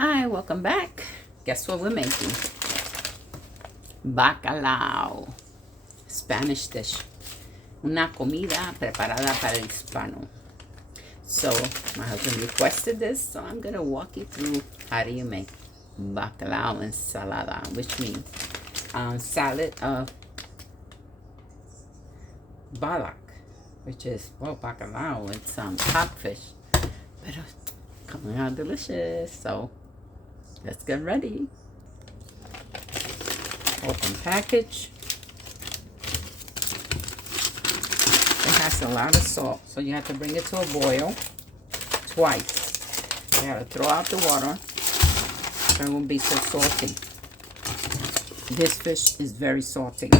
Hi, welcome back. Guess what we're making? Bacalao. Spanish dish. Una comida preparada para el hispano. So, my husband requested this, so I'm going to walk you through how do you make bacalao ensalada, which means salad of balak, which is, well, bacalao. It's codfish. But coming out delicious. So, let's get ready. Open package. It has a lot of salt, so you have to bring it to a boil twice. You have to throw out the water, so it won't be so salty. This fish is very salty.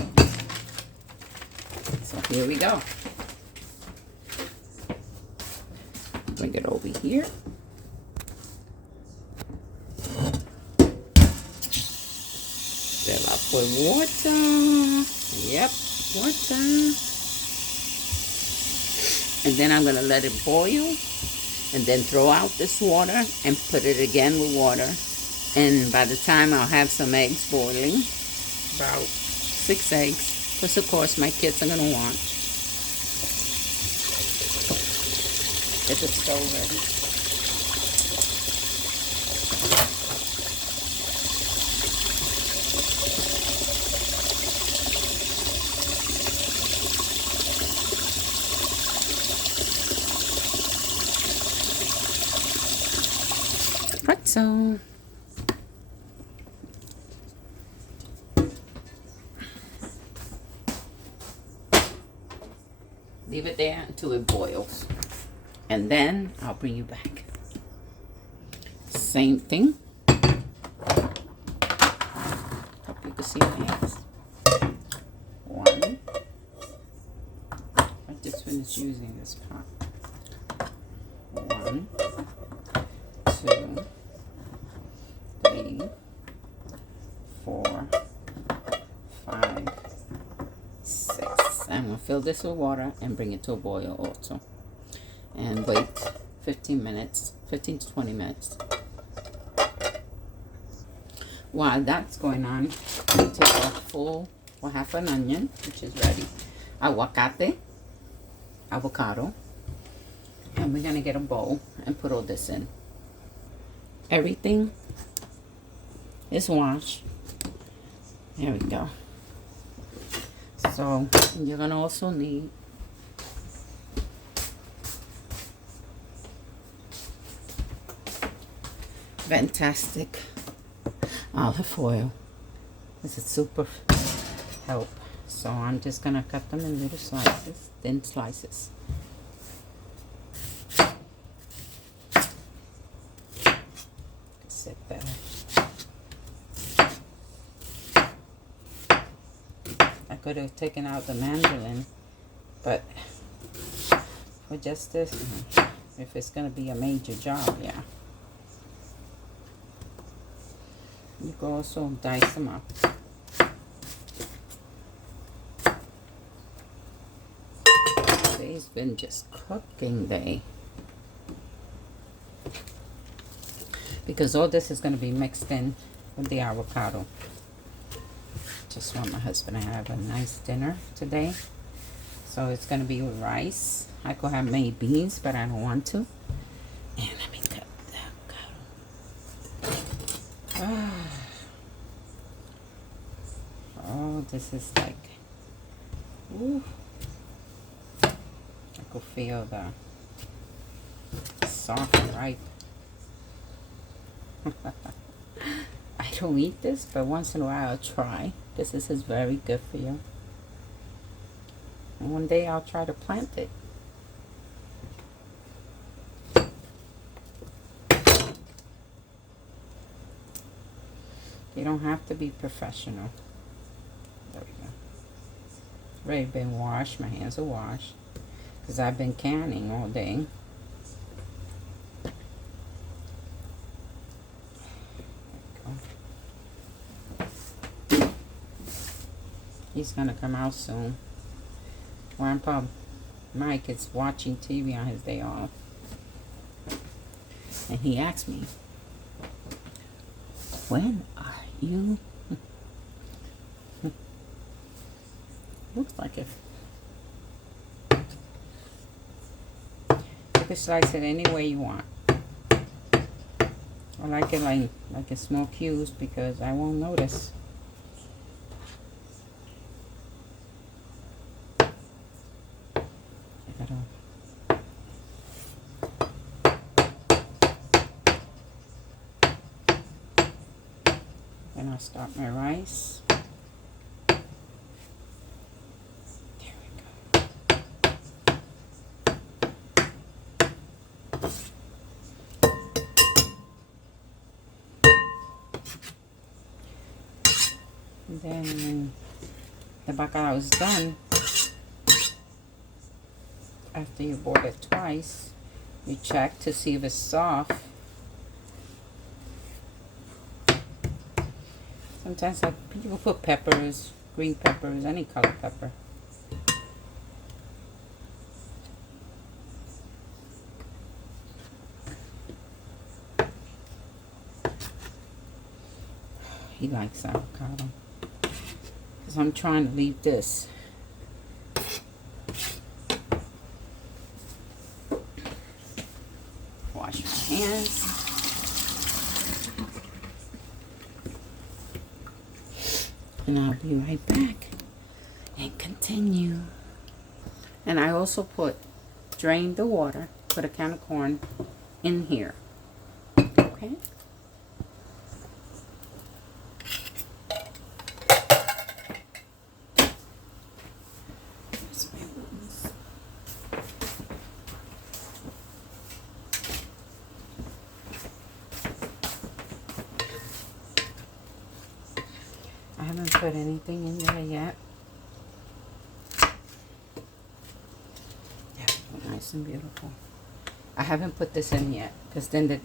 So here we go. Bring it over here. Fill up with water. Yep, water. And then I'm going to let it boil. And then throw out this water and put it again with water. And by the time I'll have some eggs boiling, about 6 eggs, because of course my kids are going to want. Get the stove ready. Right, so leave it there until it boils, and then I'll bring you back. Same thing. Hope you can see my hands. One. I just finished using this pot. 1, 2, 3, 4, 5, 6. I'm going to fill this with water and bring it to a boil also. And wait 15 to 20 minutes. While that's going on, I'll take a full or half an onion, which is ready. Avocado. And we're going to get a bowl and put all this in. Everything is washed. There we go. So you're going to also need fantastic olive oil. This is super help. So I'm just going to cut them in little slices, thin slices. Sit better. I could have taken out the mandolin, but for just this, if it's going to be a major job, yeah. You can also dice them up. Today's been just cooking day. Because all this is going to be mixed in with the avocado. Just want my husband to have a nice dinner today. So it's going to be with rice. I could have made beans, but I don't want to. And let me cut the avocado. Oh, this is like, ooh. I could feel the soft and ripe. I don't eat this, but once in a while I'll try. This is very good for you. And one day I'll try to plant it. You don't have to be professional. There we go. Already been washed. My hands are washed. Because I've been canning all day. He's gonna come out soon. Grandpa Mike is watching TV on his day off. And he asked me, When are you? Looks like it. You can slice it any way you want. I like it like in small cubes because I won't notice. Then I'll start my rice. There we go. And then when the bacalo is done, after you boil it twice, you check to see if it's soft. Sometimes people put peppers, green peppers, any color pepper. He likes avocado. Because I'm trying to leave this. Wash my hands. And I'll be right back and continue. And I also drain the water, put a can of corn in here. Okay? I haven't put anything in there yet. Yeah, nice and beautiful. I haven't put this in yet because then the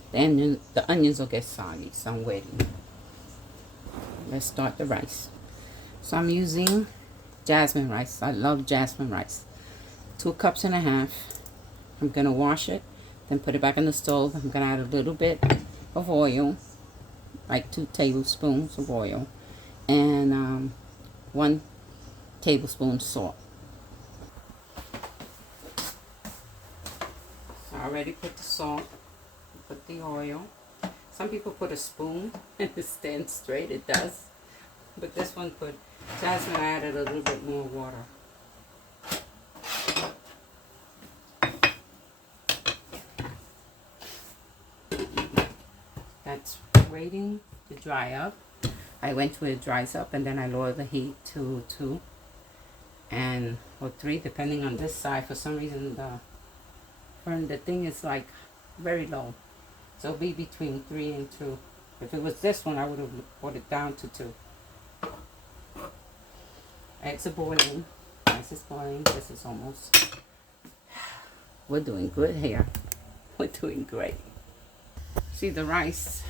onions will get soggy, so I'm waiting. Let's start the rice. So I'm using jasmine rice. I love jasmine rice. 2.5 cups. I'm going to wash it, then put it back on the stove. I'm going to add a little bit of oil, like 2 tablespoons of oil, and 1 tablespoon salt. So I already put the salt, put the oil. Some people put a spoon and it stands straight, it does. But this one put, Jasmine added a little bit more water. That's waiting to dry up. I wait till it dries up and then I lower the heat to 2 or 3 depending on this side. For some reason the thing is like very low. So it'll be between 3 and 2. If it was this one, I would have put it down to 2. Eggs are boiling. Rice is boiling. This is almost. We're doing good here. We're doing great. See the rice.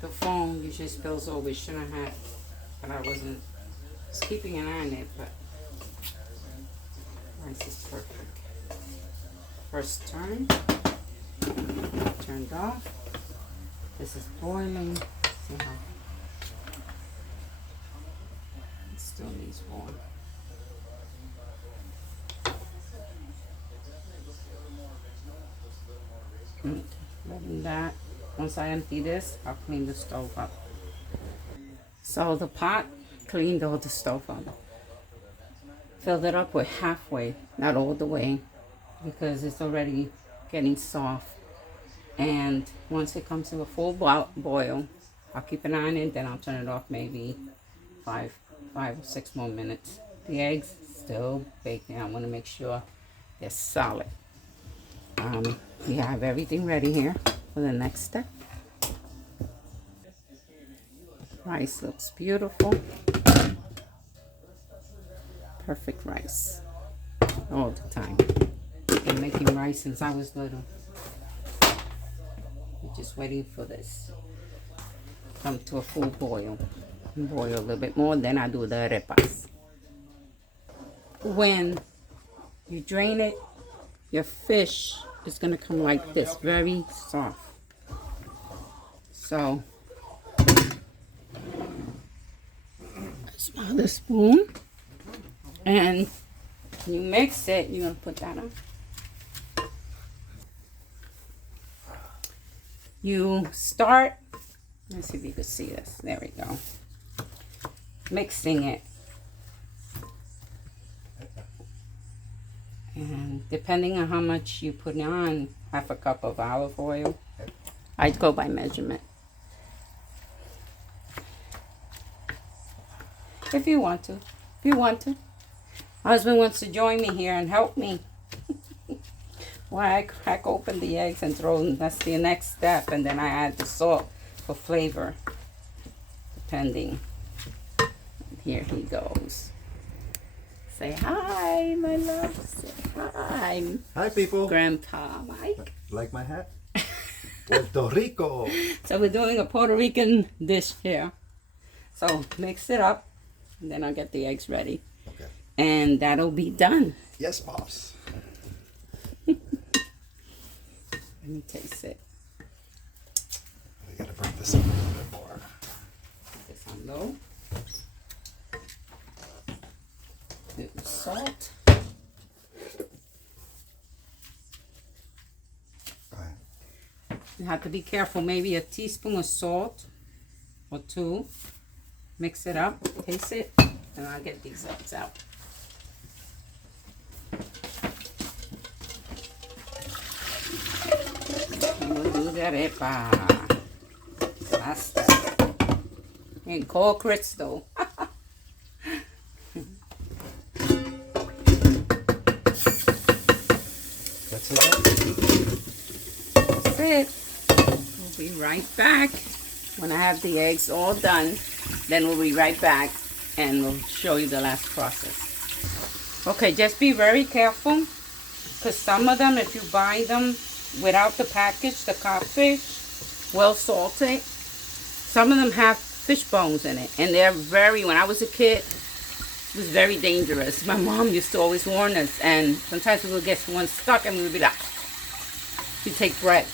The foam usually spills over. Shouldn't have, but I wasn't keeping an eye on it. But rice is perfect. First turn. Turned off. This is boiling. See how it still needs warm. Letting that. Once I empty this, I'll clean the stove up. So the pot cleaned all the stove up. Filled it up with halfway, not all the way, because it's already getting soft. And once it comes to a full boil, I'll keep an eye on it, then I'll turn it off maybe 5 or 6 more minutes. The eggs still baking. I want to make sure they're solid. We have everything ready here for the next step. Rice looks beautiful. Perfect rice all the time. Been making rice since I was little. I'm just waiting for this come to a full boil. Boil a little bit more, then I do the arepas. When you drain it, your fish is gonna come like this, very soft. So, small the spoon. And you mix it. You're going to put that on. You start, let's see if you can see this. There we go. Mixing it. And depending on how much you put on, half a cup of olive oil. I'd go by measurement. If you want to. If you want to. My husband wants to join me here and help me. Why I crack open the eggs and throw them. That's the next step. And then I add the salt for flavor. Depending. Here he goes. Say hi, my love. Say hi. Hi, people. Grandpa Mike. Like my hat? Puerto Rico. So we're doing a Puerto Rican dish here. So mix it up. And then I'll get the eggs ready. Okay. And that'll be done. Yes, boss. Let me taste it. We gotta bring this up a little bit more. Put this on low. Little salt. You have to be careful. Maybe a teaspoon of salt or 2. Mix it up. Taste it. And I'll get these eggs out. We'll do the arepa. Last step. And cold grits though. That's it. That's it. We'll be right back when I have the eggs all done. Then we'll be right back and we'll show you the last process. Okay, just be very careful because some of them, if you buy them without the package, the codfish, well salted, some of them have fish bones in it. And they're very, when I was a kid, it was very dangerous. My mom used to always warn us, and sometimes we would get one stuck and we would be like, you take bread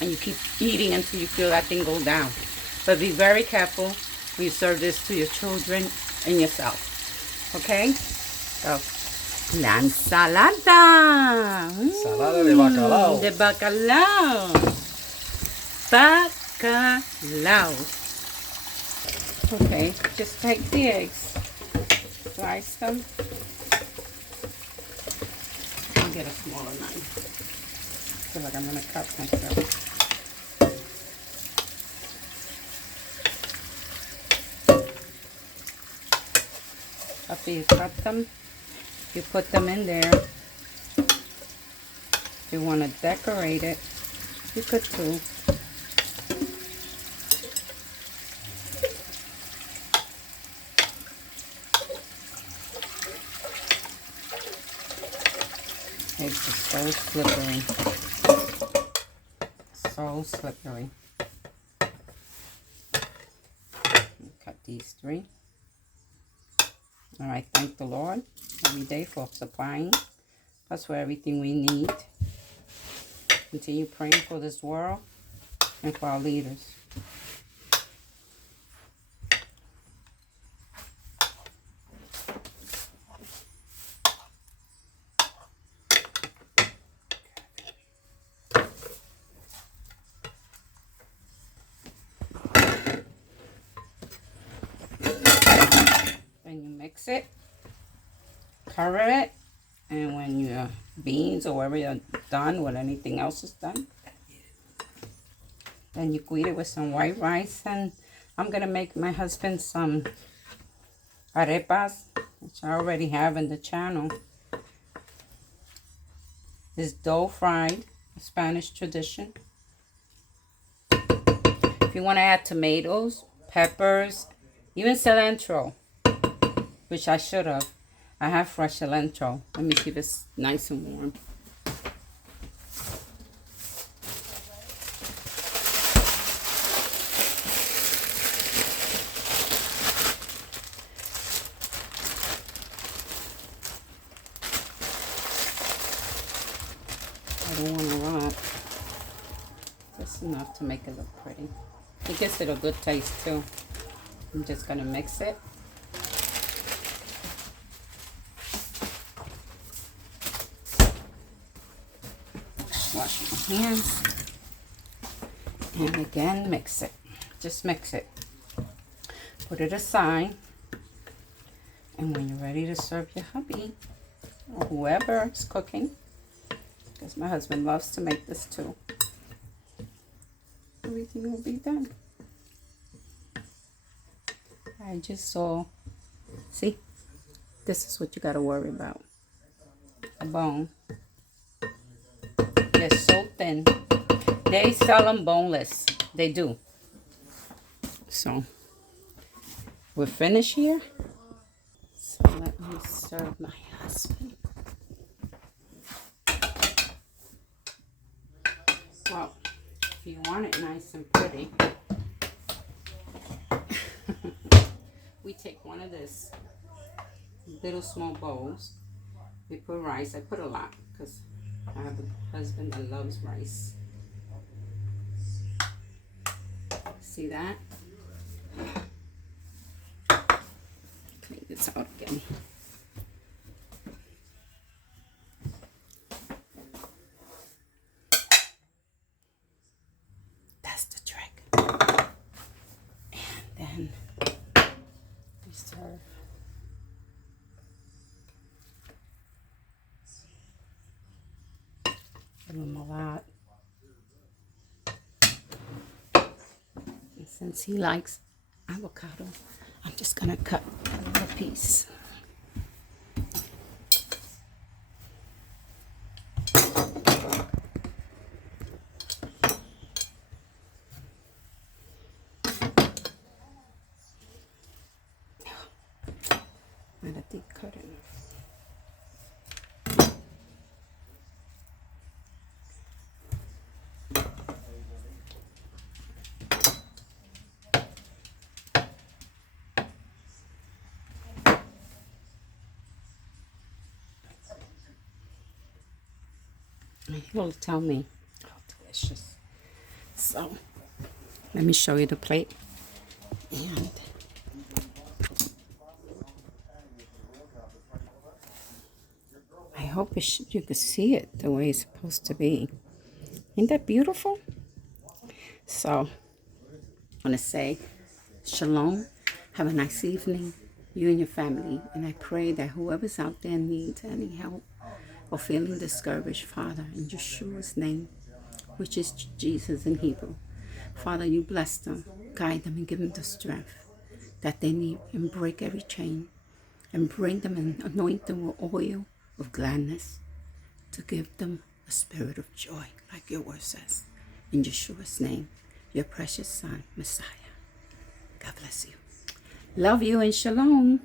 and you keep eating until you feel that thing go down. But be very careful when you serve this to your children and yourself. Okay? So, la ensalada. Ensalada de bacalao. De bacalao. Bacalao. Okay, just take the eggs, slice them. I'll get a smaller knife. I feel like I'm gonna cut myself. After you cut them, you put them in there. If you want to decorate it, you could too. Eggs are so slippery. So slippery. Cut these 3. All right, thank the Lord every day for supplying us for everything we need. Continue praying for this world and for our leaders. Mix it, cover it, and when your beans or whatever you're done, when anything else is done, then you eat it with some white rice. And I'm gonna make my husband some arepas, which I already have in the channel. This dough fried, Spanish tradition. If you want to add tomatoes, peppers, even cilantro, which I should have. I have fresh cilantro. Let me keep it nice and warm. I don't want to rot. Just enough to make it look pretty. It gives it a good taste too. I'm just gonna mix it. Wash my hands. And again, mix it. Just mix it. Put it aside. And when you're ready to serve your hubby, or whoever is cooking, because my husband loves to make this too, everything will be done. I just saw, see, this is what you got to worry about. A bone. They're so thin. They sell them boneless. They do. So, we're finished here. So, let me serve my husband. Well, if you want it nice and pretty, we take one of this little small bowls. We put rice. I put a lot because I have a husband that loves rice. See that? Clean this out again. That's the trick. And then we serve. Give him a lot. And since he likes avocado, I'm just gonna cut a little piece. Not a deep cut enough. He'll tell me how delicious. So let me show you the plate. And I hope you can see it the way it's supposed to be. Ain't that beautiful? So I want to say shalom. Have a nice evening, you and your family. And I pray that whoever's out there needs any help or feeling discouraged, Father, in Yeshua's name, which is Jesus in Hebrew, Father, you bless them, guide them, and give them the strength that they need, and break every chain, and bring them and anoint them with oil of gladness to give them a spirit of joy, like your word says. In Yeshua's name, your precious Son, Messiah. God bless you. Love you and shalom.